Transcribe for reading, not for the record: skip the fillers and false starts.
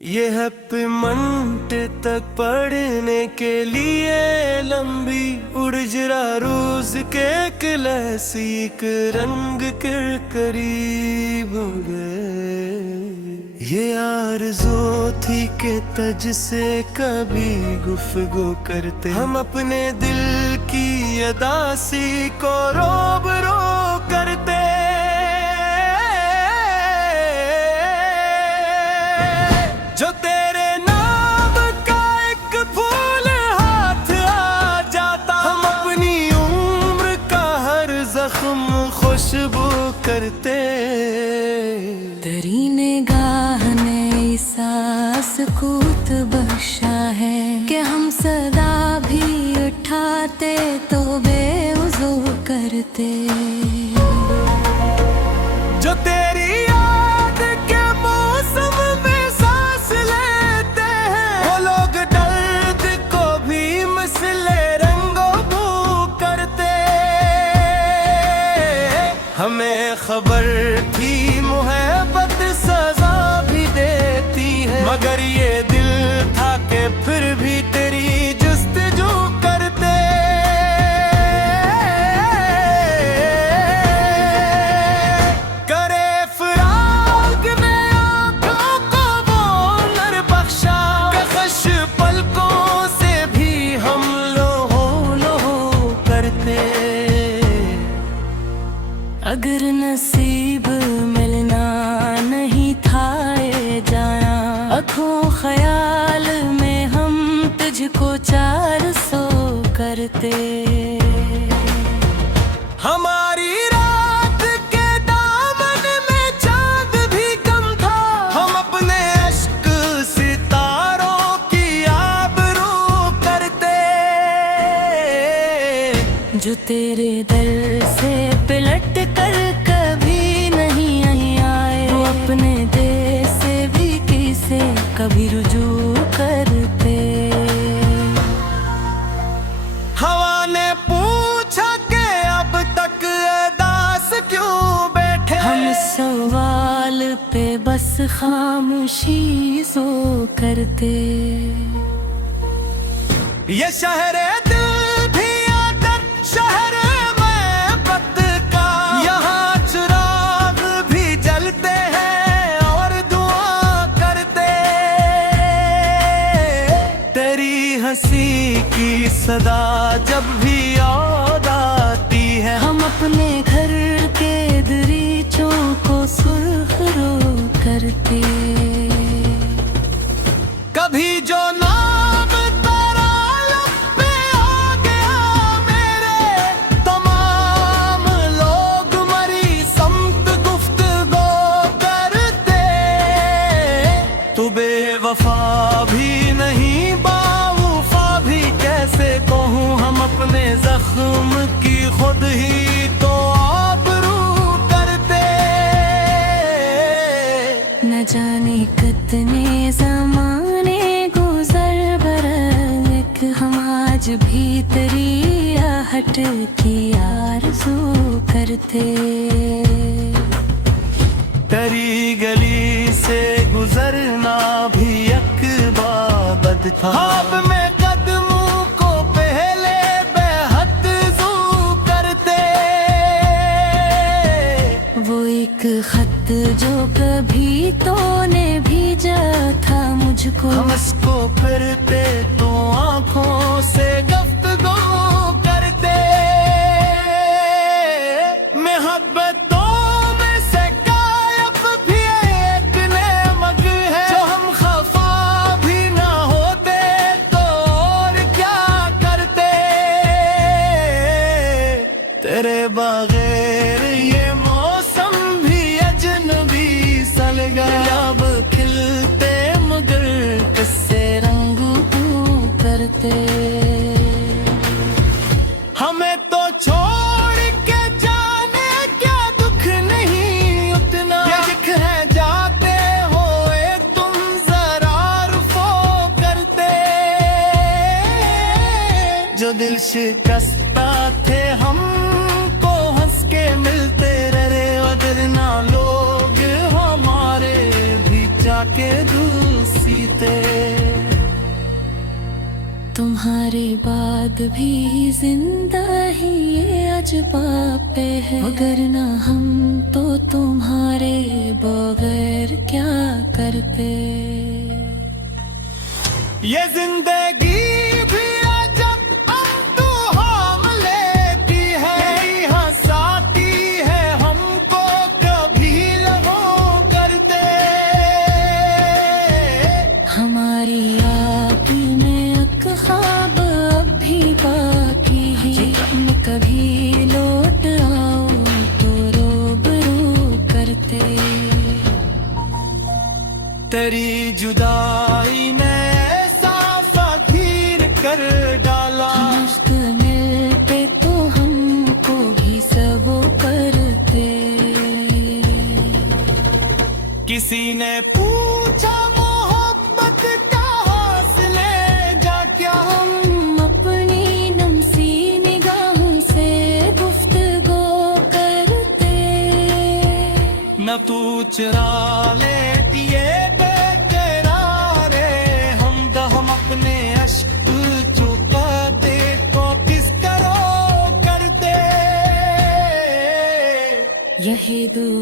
ये है पेमेंट तक पढ़ने के लिए लंबी उड़जरा रोज के क्लासिक रंग के करीब हो गए। ये आरज़ू थी कि तुझ से कभी गुफ्तगू करते, हम अपने दिल की अदासी को रोबरो करते। जो तेरे नाम का एक फूल हाथ आ जाता, हम अपनी उम्र का हर जख्म खुशबू करते। तेरी निगाह ने एहसास कूत बख्शा है कि हम सदा भी उठाते तो बेवजू करते। जो तेरी याद के मौसम में सांस लेते हैं, वो लोग दर्द को भी मसले रंगों भू करते। हमें खबर थी मोहब्बत सजा भी देती है, मगर ये दिल था कि फिर भी तेरी जुस्तजू करते। करे फिराक में आंखों को वो नर बख्शा, कश पलकों से भी हम लोहो लोहो करते। अगर नसीब मिलना नहीं था ये जाना, आँखों ख्याल में हम तुझको 400 करते। हमारी रात के दामन में चांद भी कम था, हम अपने अश्क सितारों की आबरू करते। जो तेरे दर से पिलट कर कभी नहीं आए, वो अपने देश से भी किसे कभी रुजू करते। हवा ने पूछा कि अब तक अदास क्यों बैठे, हम सवाल पे बस खामोशी सो करते। ये शहर दिल भी आदत शहर में बद का, यहाँ चिराग भी जलते हैं और दुआ करते। तेरी हंसी की सदा जब भी याद आती है, हम अपने घर के दरीचों को सुर्खरो करते। कभी जो नाम तेरा लब पे आ गया मेरे, तमाम लोग मरी समत गुफ्तगू करते। तू बेवफा भी नहीं बावफा भी कैसे कहूँ, हम अपने जख्म की खुद ही तो आबरू करते। न जाने कितने ज़माने गुज़र बरस, एक हम आज भी तेरी आहट की आरज़ू करते। तेरी गली से गुजरना भी एक बाबत था, ख्वाब में कदमों को पहले बेहद जू करते। वो एक खत जो कभी तूने भेजा था मुझको, हम इसको फिरते तो आंखों से गुफ्तगू करते। मोहब्बतों में से गायब भी एक नेमक है, जो हम खफा भी ना होते तो और क्या करते। तेरे बगैर ये मौसम भी अजनबी सा लगा, अब खिलते मगर किससे रंग करते। हमें तो छोड़ के जाने क्या दुख नहीं उतना, ये दुख है जाते होए तुम जरा रुफो करते। जो दिल शिकस्ता थे हमको हंस के मिलते रहे, वरना लोग हमारे भी जाके दूसरी तुम्हारे बाद भी जिंदा ही ये अजबाब पे है, अगर ना हम तो तुम्हारे बगैर क्या करते। ये जिंदगी भी अजब हम लेती है, यही हंसाती है हमको कभी लबों करते। हमारी याद में एक ख्वाब अब भी बाकी है, तुम कभी लौट आओ तो रूबरू करते। तेरी जुदाई ने कर डाला, मुश्किल पे तो हमको भी सब करते। किसी ने पूछा मोहब्बत का हासिले जा क्या, हम अपनी नमसी निगाहों से गुफ्तगू करते। न तू चुरा लेती ये बेकरारे हम अपने अश्क चुकाते तो किस करो करते। यही दुआ